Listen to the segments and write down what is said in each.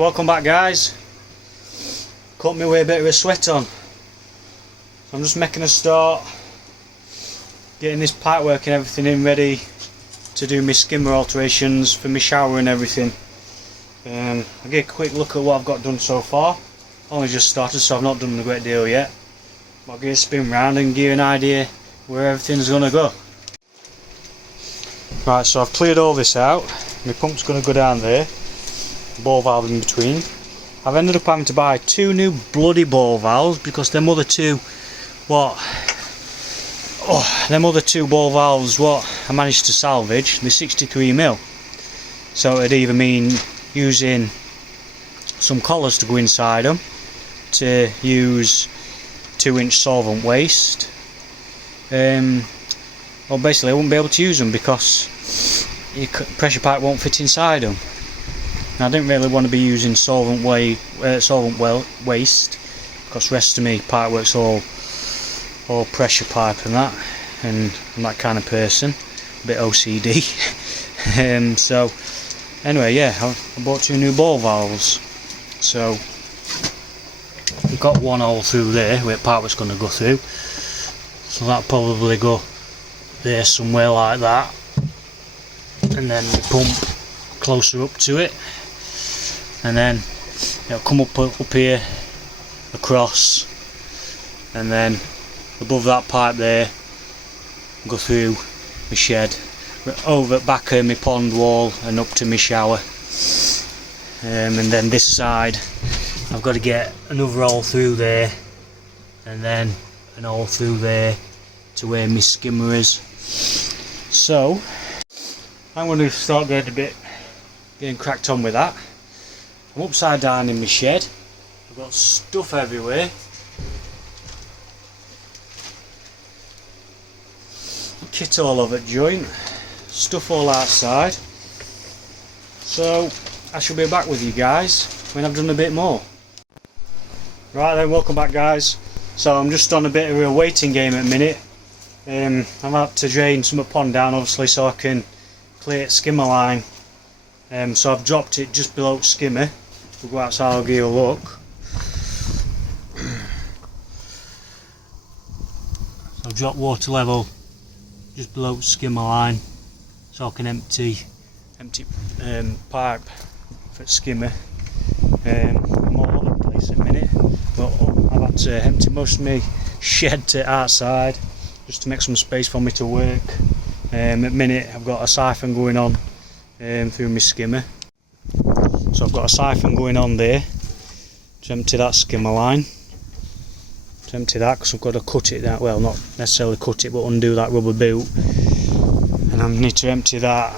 welcome back guys. Caught me with a bit of a sweat on. So I'm just making a start, getting this pipework and everything in ready to do my skimmer alterations for my shower and everything. I'll get a quick look at what I've got done so far. Only just started, so I've not done a great deal yet. But I'll get a spin round and give you an idea where everything's going to go. Right, so I've cleared all this out. My pump's going to go down there. Ball valve in between. I've ended up having to buy 2 new bloody ball valves because them other two ball valves what I managed to salvage, they're 63mm. So it'd either mean using some collars to go inside them, to use 2-inch solvent waste, or basically I wouldn't be able to use them because your pressure pipe won't fit inside them. Now, I didn't really want to be using solvent waste because the rest of me pipework's all pressure pipe and that, and I'm that kind of person, a bit OCD. So anyway, yeah, I bought 2 new ball valves. So we've got one hole through there where pipework's going to go through, so that'll probably go there somewhere like that, and then the pump closer up to it, and then it'll come up here across, and then above that pipe there go through my shed, over back of my pond wall and up to my shower, and then this side I've got to get another hole through there, and then an hole through there to where my skimmer is. So I'm going to start getting cracked on with that. I'm upside down in my shed. I've got stuff everywhere. Kit all over the joint. Stuff all outside. So I shall be back with you guys when I've done a bit more. Right then, welcome back guys. So I'm just on a bit of a waiting game at the minute. I'm about to drain some of the pond down obviously so I can clear skimmer line. So I've dropped it just below skimmer. We'll go outside, I'll give you a look. So I've dropped water level just below skimmer line so I can empty pipe for skimmer. I'm all over the place at the minute, but I've had to empty most of my shed to outside just to make some space for me to work. At the minute I've got a siphon going on through my skimmer. So I've got a siphon going on there to empty that skimmer line. To empty that because I've got to cut it that, well, not necessarily cut it but undo that rubber boot. And I need to empty that.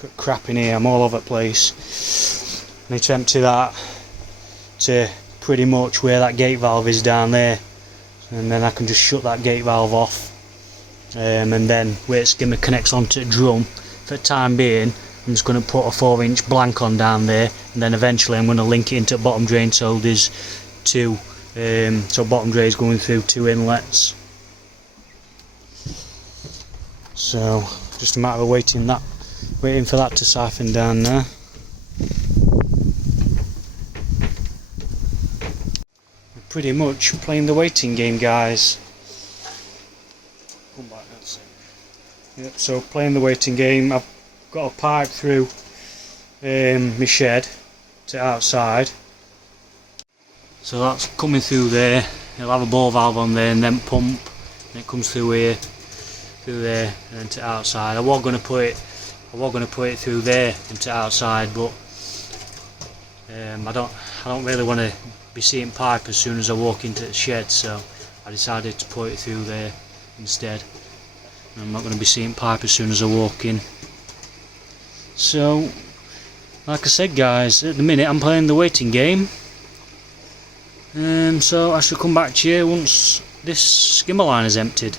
Got crap in here, I'm all over the place. I need to empty that to pretty much where that gate valve is down there. And then I can just shut that gate valve off. And then where skimmer connects onto the drum, for the time being I'm just going to put a 4-inch blank on down there, and then eventually I'm going to link it into the bottom drain so there's 2, so bottom drain is going through 2 inlets. So just a matter of waiting for that to siphon down there. I'm pretty much playing the waiting game guys. Come back, that's it. Yep, so playing the waiting game. I've got a pipe through my shed to outside, so that's coming through there. It'll have a ball valve on there and then pump, and it comes through here, through there, and then to outside. I was going to put it through there and to outside, but I don't really want to be seeing pipe as soon as I walk into the shed, so I decided to put it through there instead. I'm not going to be seeing pipe as soon as I walk in. So, like I said guys, at the minute I'm playing the waiting game. So I shall come back to you once this skimmer line is emptied.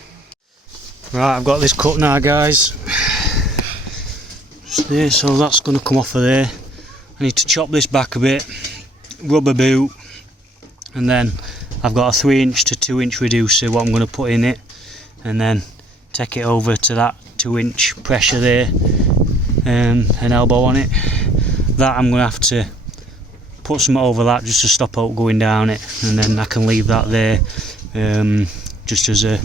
Right, I've got this cut now guys. Just there, so that's going to come off of there. I need to chop this back a bit, rubber boot, and then I've got a 3-inch to 2-inch reducer what I'm going to put in it, and then take it over to that 2-inch pressure there, an elbow on it. That I'm going to have to put something over that just to stop out going down it, and then I can leave that there just as a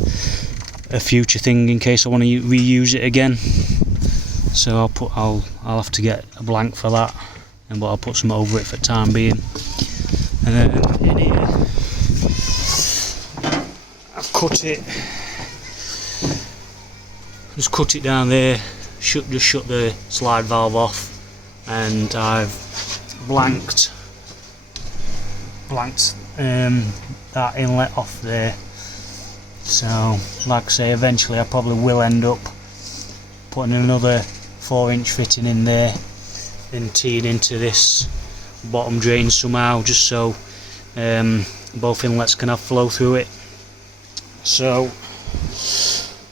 future thing in case I want to reuse it again. So I'll have to get a blank for that, but I'll put some over it for the time being. In here I've cut it, just cut it down there, just shut the slide valve off, and I've blanked that inlet off there. So like I say, eventually I probably will end up putting another 4-inch fitting in there and teeing into this bottom drain somehow, just so both inlets can have flow through it. So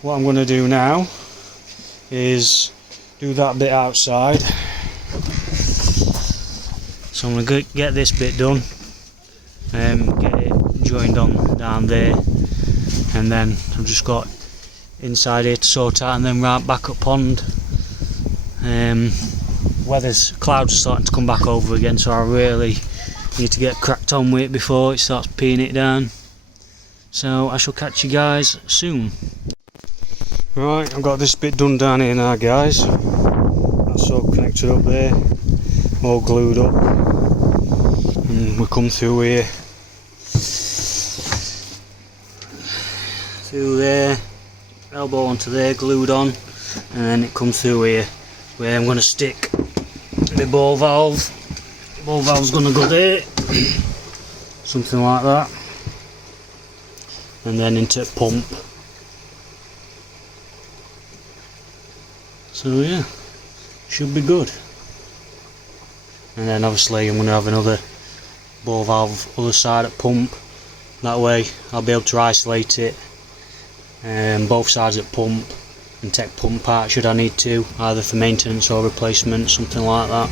what I'm going to do now is do that bit outside. So I'm going to get this bit done, get it joined on down there, and then I've just got inside here to sort out, and then right back up pond. Clouds are starting to come back over again, so I really need to get cracked on with it before it starts peeing it down. So I shall catch you guys soon. Right, I've got this bit done down here now, guys. That's all connected up there, all glued up, and we come through here, through there, elbow onto there, glued on, and then it comes through here where I'm going to stick the ball valve. The ball valve's going to go there, something like that, and then into pump. So yeah, should be good. And then obviously I'm going to have another ball valve other side at pump. That way I'll be able to isolate it, both sides at pump, and take pump part should I need to, either for maintenance or replacement, something like that.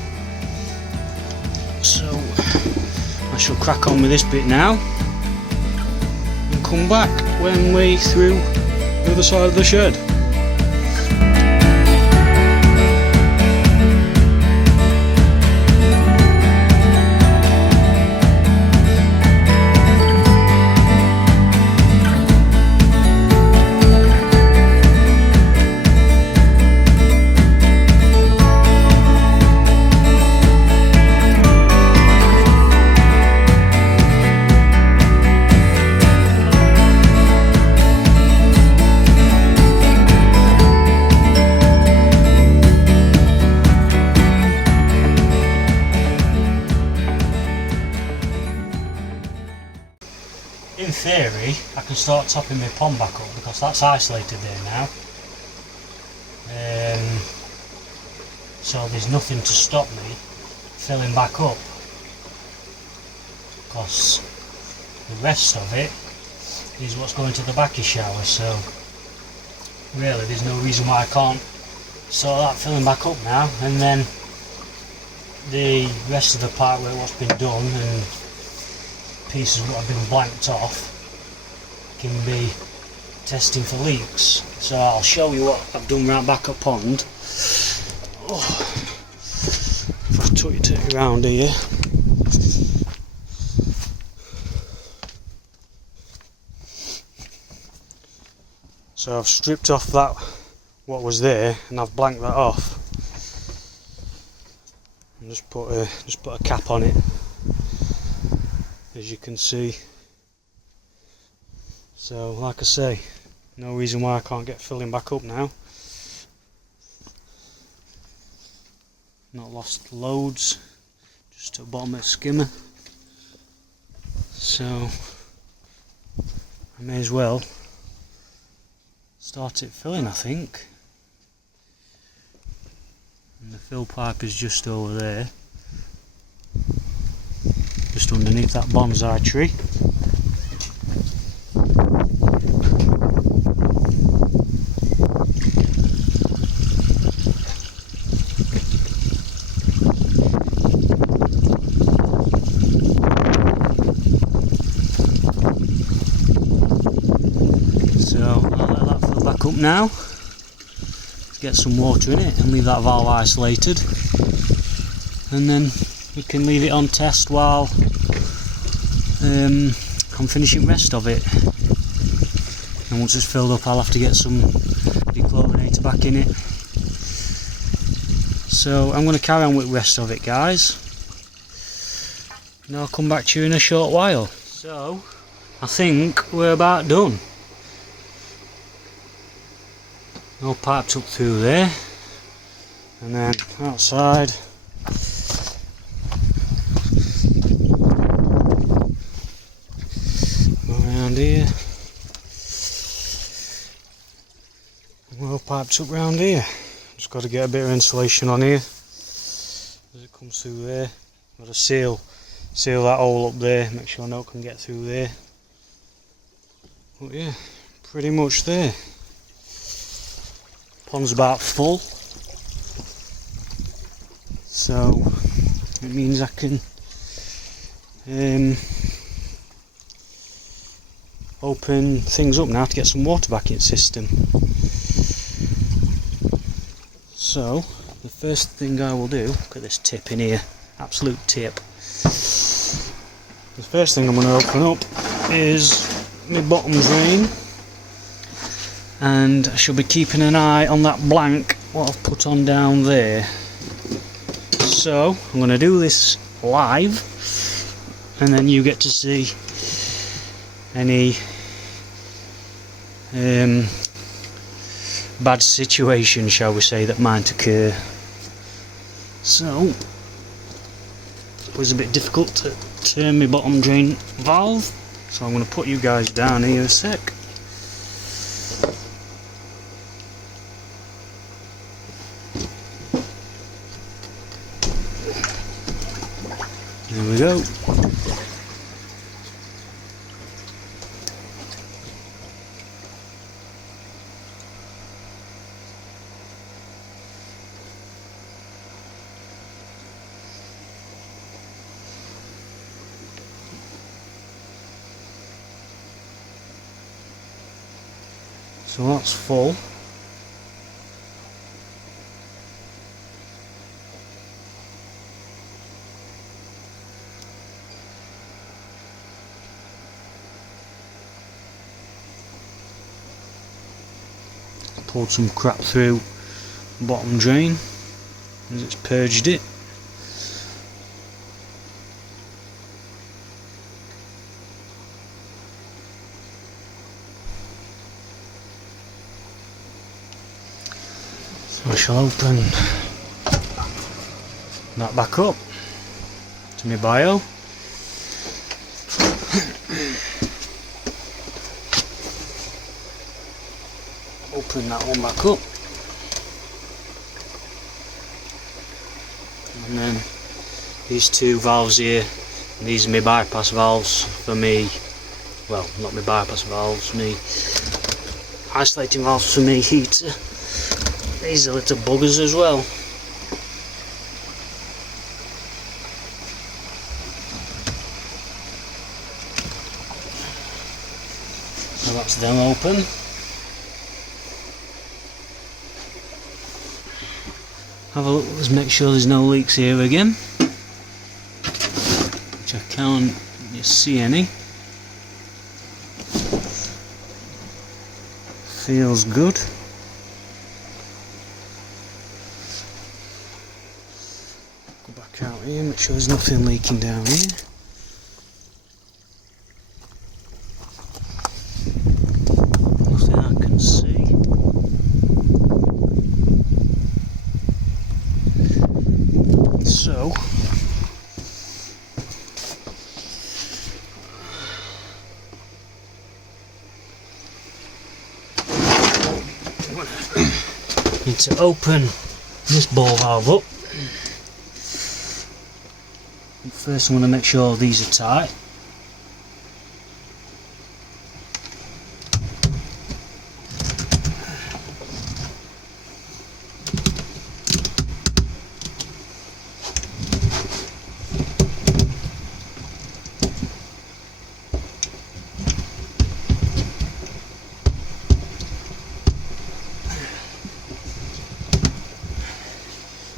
So I shall crack on with this bit now and come back when we're through the other side of the shed. In theory, I can start topping my pond back up because that's isolated there now. So there's nothing to stop me filling back up, because the rest of it is what's going to the bakki shower. So really there's no reason why I can't sort that filling back up now, and then the rest of the part where what's been done and pieces of what have been blanked off can be testing for leaks. So I'll show you what I've done right back at pond. If I tuck it around here, so I've stripped off that what was there and I've blanked that off and just put a cap on it, as you can see. So like I say, no reason why I can't get filling back up now. Not lost loads, just at the bottom of the skimmer. So I may as well start it filling, I think. And the fill pipe is just over there, just underneath that bonsai tree. Up now, get some water in it and leave that valve isolated, and then we can leave it on test while I'm finishing rest of it. And once it's filled up, I'll have to get some dechlorinator back in it. So I'm going to carry on with the rest of it, guys, and I'll come back to you in a short while. So I think we're about done. All piped up through there, and then outside around here, well piped up round here. Just got to get a bit of insulation on here as it comes through there. Got to seal that hole up there, make sure no one can get through there. But yeah, pretty much there. Pond's about full, so it means I can open things up now to get some water back in the system. So the first thing I will do, look at this tip in here, absolute tip. The first thing I'm going to open up is my bottom drain, and I shall be keeping an eye on that blank what I've put on down there. So I'm going to do this live, and then you get to see any bad situation, shall we say, that might occur. So it was a bit difficult to turn my bottom drain valve, so I'm going to put you guys down here a sec. There we go. So that's full. Poured some crap through the bottom drain as it's purged it. So I shall open that back up to my bio. Open that one back up, and then these two valves here, and these are my bypass valves for me, well, not my bypass valves, me isolating valves for me heater. These are little buggers as well. So that's them open. Have a look, let's make sure there's no leaks here again, which I can't see any. Feels good. Go back out here, make sure there's nothing leaking down here. Nothing I can see. So need to open this ball valve up. First I'm going to make sure these are tight.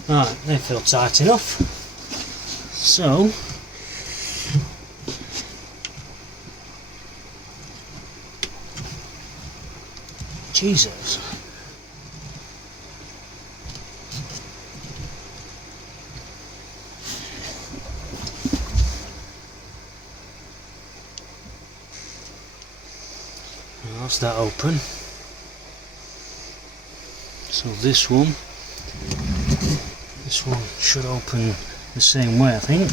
Right, they feel tight enough. So Jesus. That's that open. So this one should open the same way, I think.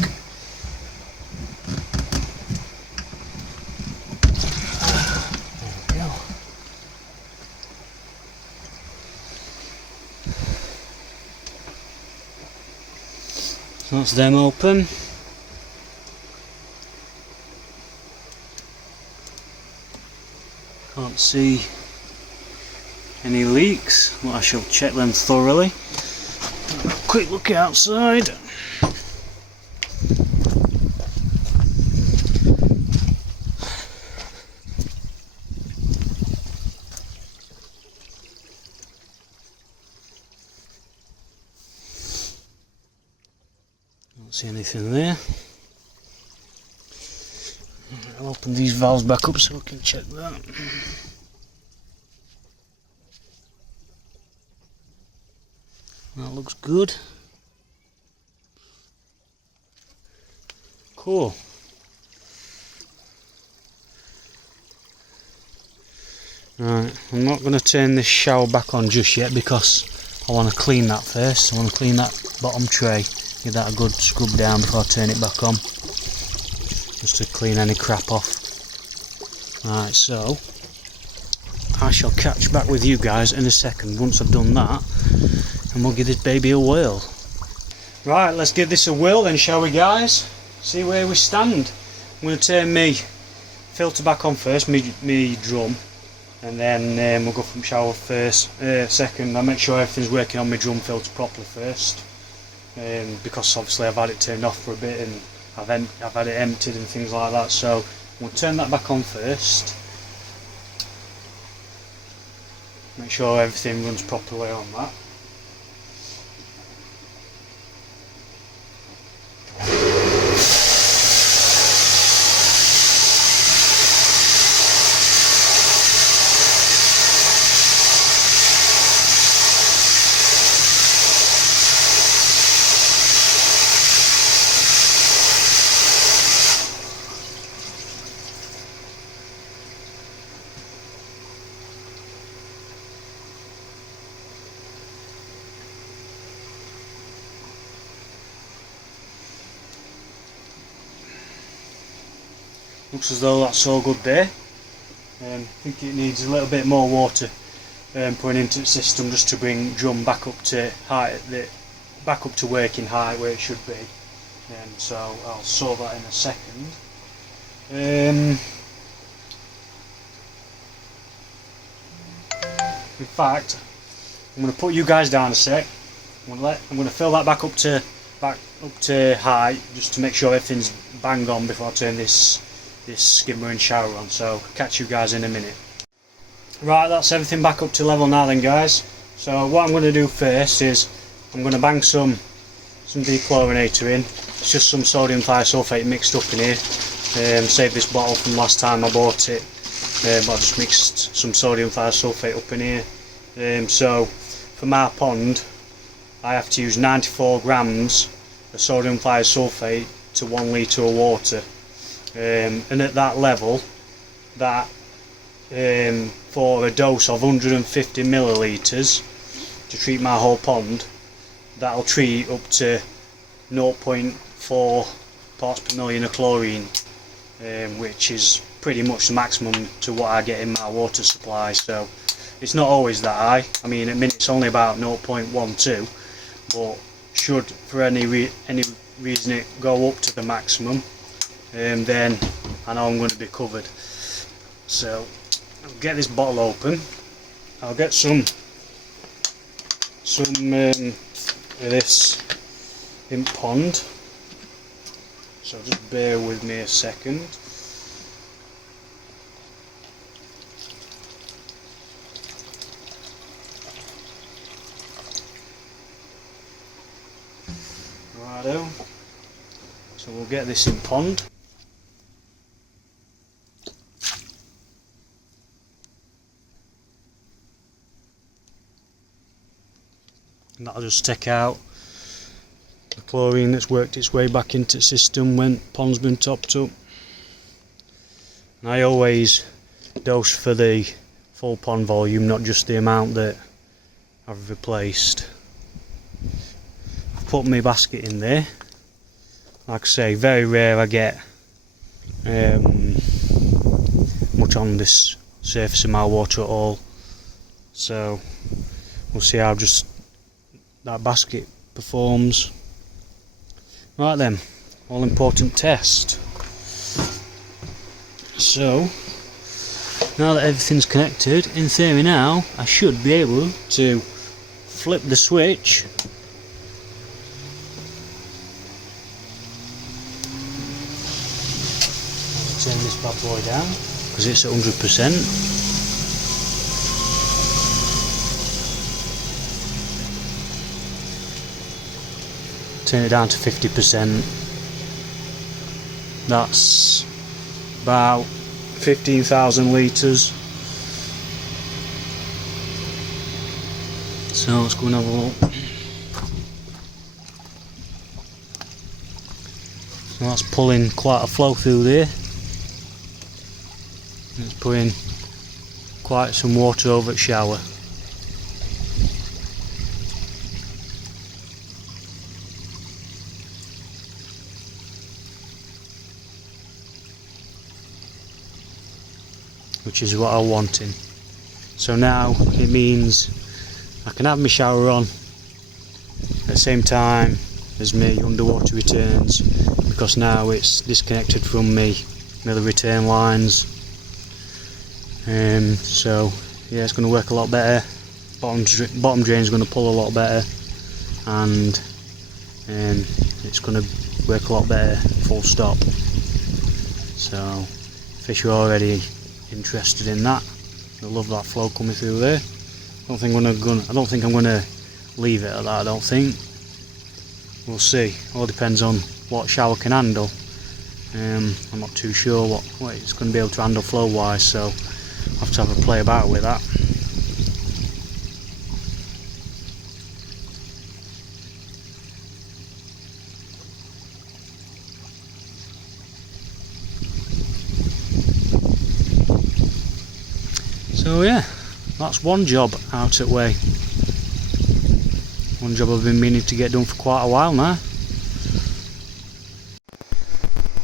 There we go. So that's them open. Can't see any leaks, but I shall check them thoroughly. Quick look outside. Don't see anything there. I'll open these valves back up so we can check that. That looks good. Cool. Right, I'm not going to turn this shower back on just yet because I want to clean that first. I want to clean that bottom tray, give that a good scrub down before I turn it back on, just to clean any crap off. Right, so I shall catch back with you guys in a second once I've done that, and we'll give this baby a whirl. Right, let's give this a whirl then, shall we guys? See where we stand. I'm going to turn me filter back on first, me drum, and then we'll go from shower first. Second, I'll make sure everything's working on my drum filter properly first, because obviously I've had it turned off for a bit and I've had it emptied and things like that. So we'll turn that back on first. Make sure everything runs properly on that. Looks as though that's all good there. I think it needs a little bit more water putting into the system just to bring drum back up to height, back up to working height where it should be. So I'll sort that in a second. In fact, I'm going to put you guys down a sec. I'm going to fill that back up to height just to make sure everything's bang on before I turn this skimmer and shower on. So catch you guys in a minute. Right, that's everything back up to level now then, guys. So what I'm going to do first is I'm going to bang some dechlorinator in. It's just some sodium thiosulfate mixed up in here. Saved this bottle from last time I bought it, but I just mixed some sodium thiosulfate up in here. So for my pond I have to use 94 grams of sodium thiosulfate to 1 litre of water. And at that level, that for a dose of 150 millilitres to treat my whole pond, that'll treat up to 0.4 parts per million of chlorine, which is pretty much the maximum to what I get in my water supply. So it's not always that high. I mean, at minute it's only about 0.12, but should for any reason it go up to the maximum, then I know I'm going to be covered. So I'll get this bottle open. I'll get some of this in pond. So just bear with me a second. Righto. So we'll get this in pond. And that'll just take out the chlorine that's worked its way back into the system when pond's been topped up. And I always dose for the full pond volume, not just the amount that I've replaced. I've put my basket in there. Like I say, very rare I get much on this surface of my water at all. So we'll see how just that basket performs. Right then, all important test. So now that everything's connected, in theory now I should be able to flip the switch and turn this bad boy down because it's at 100%. Turn it down to 50%. That's about 15,000 litres. So let's go and have a look. So that's pulling quite a flow through there. It's putting quite some water over the shower. Which is what I'm wanting. So now it means I can have my shower on at the same time as my underwater returns, because now it's disconnected from my return lines. So yeah, it's going to work a lot better. Bottom drain is going to pull a lot better, and it's going to work a lot better, full stop. So fish are already interested in that. I love that flow coming through there. I don't think I'm gonna leave it at that. I don't think. We'll see. All depends on what shower can handle. I'm not too sure what it's going to be able to handle flow wise, so I'll have to have a play about with that. So yeah, that's one job out at way. One job I've been meaning to get done for quite a while now.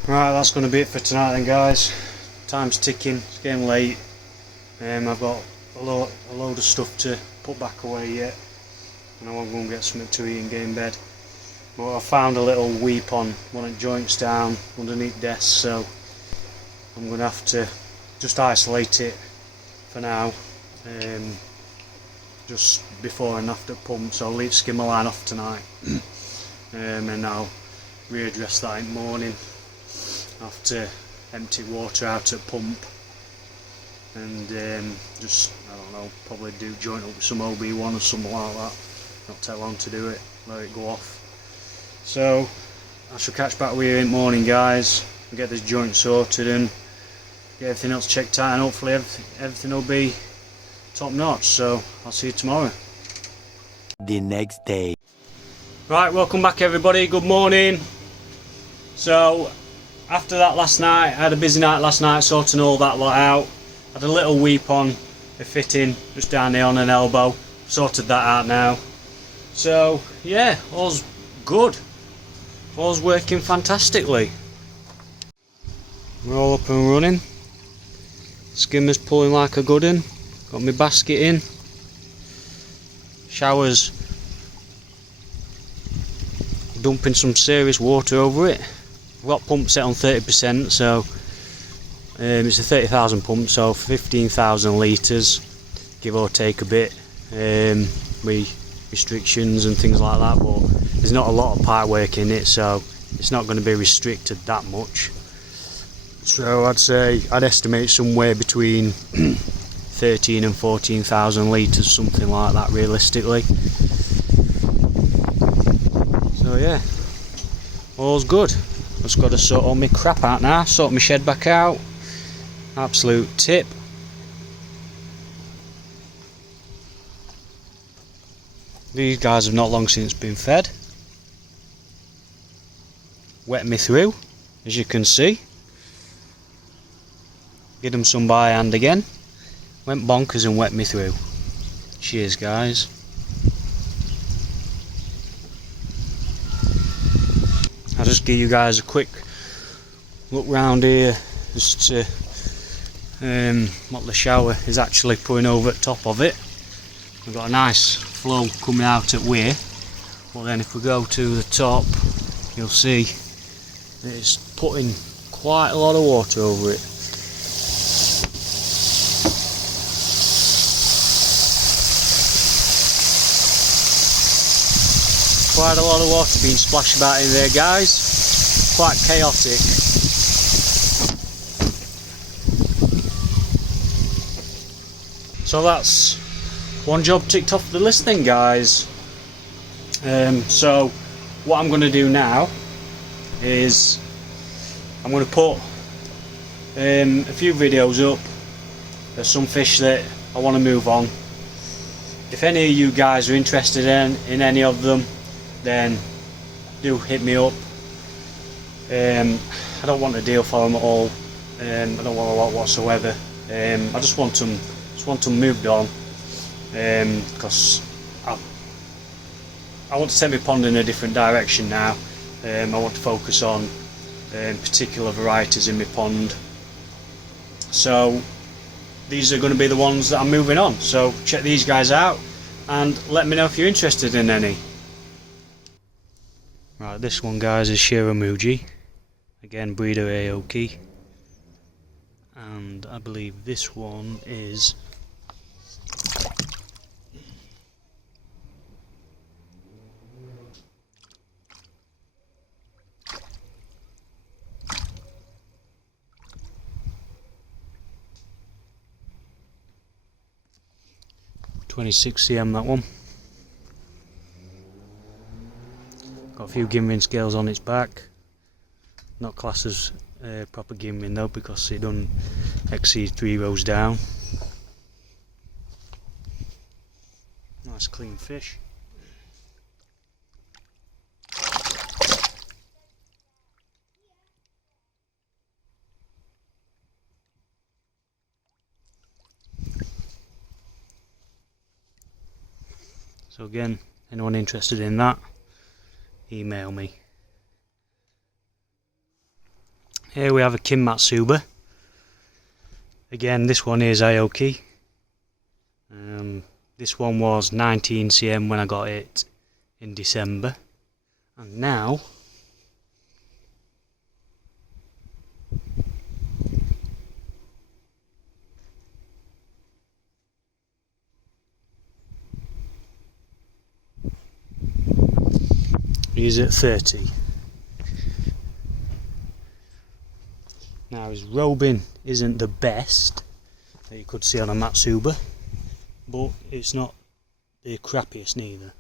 Right, that's going to be it for tonight then, guys. Time's ticking, it's getting late. I've got a load of stuff to put back away yet. And I want to go and get something to eat and get in bed. But I found a little weep on one of the joints down underneath desk, so I'm going to have to just isolate it for now, just before and after pump, so I'll leave skimmer line off tonight, and I'll readdress that in the morning after empty water out at pump, and just, I don't know, probably do joint up with some OB1 or something like that. Not take long to do it, let it go off. So I shall catch back with you in the morning, guys, and get this joint sorted and get everything else checked out, and hopefully everything will be top notch. So I'll see you tomorrow. The next day. Right, welcome back everybody, good morning. So after that last night, I had a busy night last night sorting all that lot out. Had a little weep on a fitting just down there on an elbow, sorted that out now. So yeah, all's good, all's working fantastically. We're all up and running. Skimmer's pulling like a good one. Got my basket in. Shower's dumping some serious water over it. I've got pump set on 30%, so it's a 30,000 pump, so 15,000 litres, give or take a bit, with restrictions and things like that, but there's not a lot of pipe work in it, so it's not going to be restricted that much. So I'd estimate somewhere between 13 and 14,000 litres, something like that realistically. So yeah, all's good. Just got to sort all my crap out now, sort my shed back out. Absolute tip. These guys have not long since been fed. Wet me through, as you can see. Give them some by hand again. Went bonkers and wet me through. Cheers, guys. I'll just give you guys a quick look round here just to what the shower is actually putting over the top of it. We've got a nice flow coming out at way, but then if we go to the top, you'll see that it's putting quite a lot of water over it. Quite a lot of water being splashed about in there, guys. Quite chaotic. So that's one job ticked off the list then, guys. So what I'm going to do now is I'm going to put a few videos up. There's some fish that I want to move on. If any of you guys are interested in any of them, then do hit me up. I don't want a deal for them at all. I don't want a lot whatsoever. I just want them moved on, because I want to take my pond in a different direction now. I want to focus on particular varieties in my pond. So these are going to be the ones that I'm moving on. So check these guys out and let me know if you're interested in any. Right, this one, guys, is Shiramuji, again breeder Aoki, and I believe this one is .26 cm, that one. Got a few gimmering scales on its back. Not classed as proper gimmering though, because it doesn't exceed 3 rows down. Nice clean fish. So again, anyone interested in that, email me. Here we have a Kinmatsuba. Again, this one is Aoki. This one was 19 cm when I got it in December, and now he's at 30. Now his robing isn't the best that you could see on a Matsuba, but it's not the crappiest neither.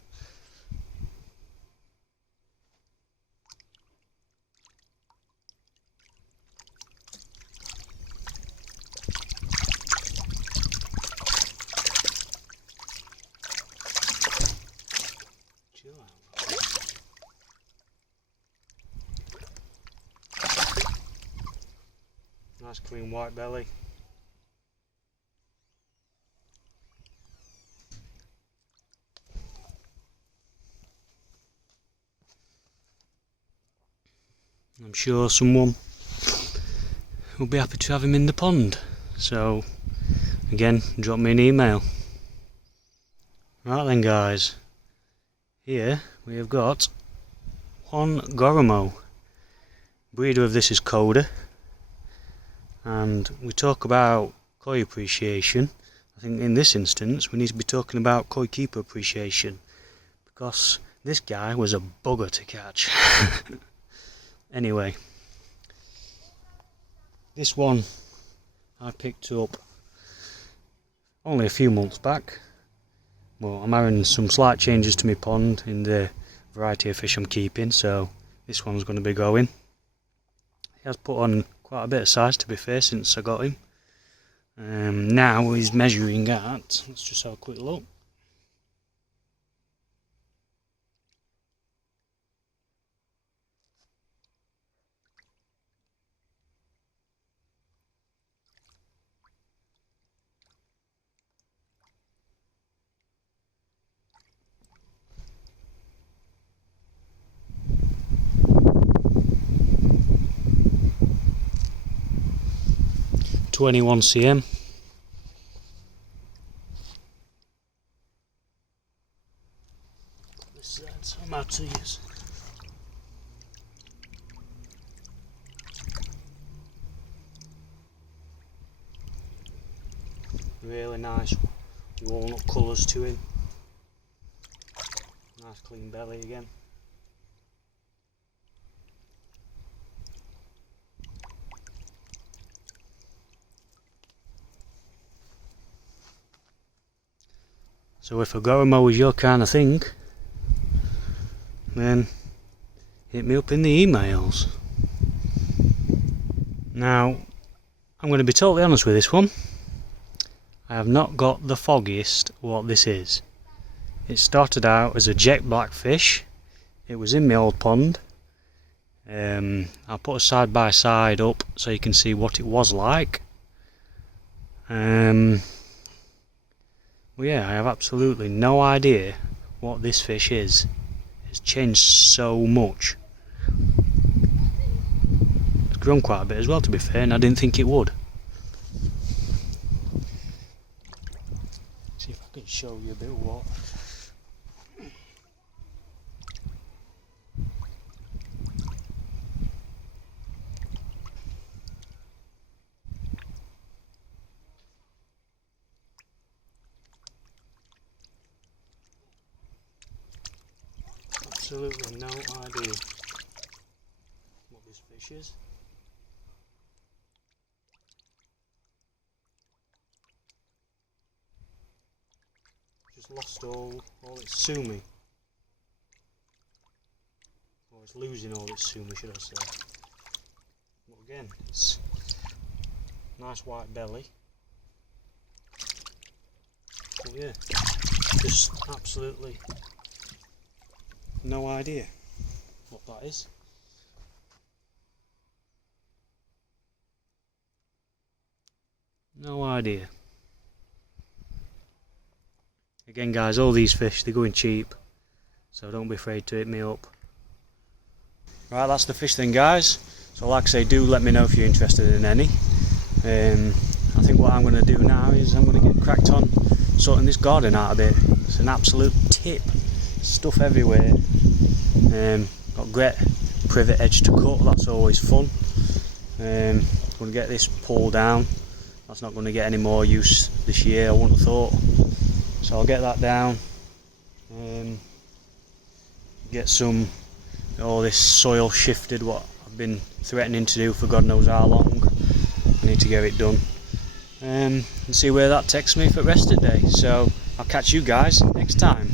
Nice clean white belly. I'm sure someone will be happy to have him in the pond. So again, drop me an email. Right then, guys, here we have got one Goromo. Breeder of this is Coda. And we talk about koi appreciation. I think in this instance we need to be talking about koi keeper appreciation, because this guy was a bugger to catch. Anyway, this one I picked up only a few months back. Well, I'm having some slight changes to my pond in the variety of fish I'm keeping, so this one's going to be going. He has put on quite a bit of size, to be fair, since I got him. Now he's measuring at, let's just have a quick look. .21 cm. This side, so I'm out to use. Really nice walnut colours to him. Nice clean belly again. So if a Goromo is your kind of thing, then hit me up in the emails. Now, I'm going to be totally honest with this one. I have not got the foggiest what this is. It started out as a jet black fish. It was in my old pond. I'll put a side by side up so you can see what it was like. Well, yeah, I have absolutely no idea what this fish is. It's changed so much. It's grown quite a bit as well, to be fair, and I didn't think it would. See if I can show you a bit of what. Absolutely no idea what this fish is. Just lost all its sumi. Or it's losing all its sumi, should I say. But again, it's nice white belly. But yeah, just absolutely no idea what that is. No idea. Again guys, all these fish, they're going cheap, so don't be afraid to hit me up. Right, that's the fish then guys. So like I say, do let me know if you're interested in any. I think what I'm going to do now is I'm going to get cracked on sorting this garden out a bit. It's an absolute tip. Stuff everywhere. Got great privet edge to cut, that's always fun. Going to get this pulled down. That's not going to get any more use this year, I wouldn't have thought. So I'll get that down. Get all this soil shifted, what I've been threatening to do for God knows how long. I need to get it done. And see where that takes me for rest of the day. So I'll catch you guys next time.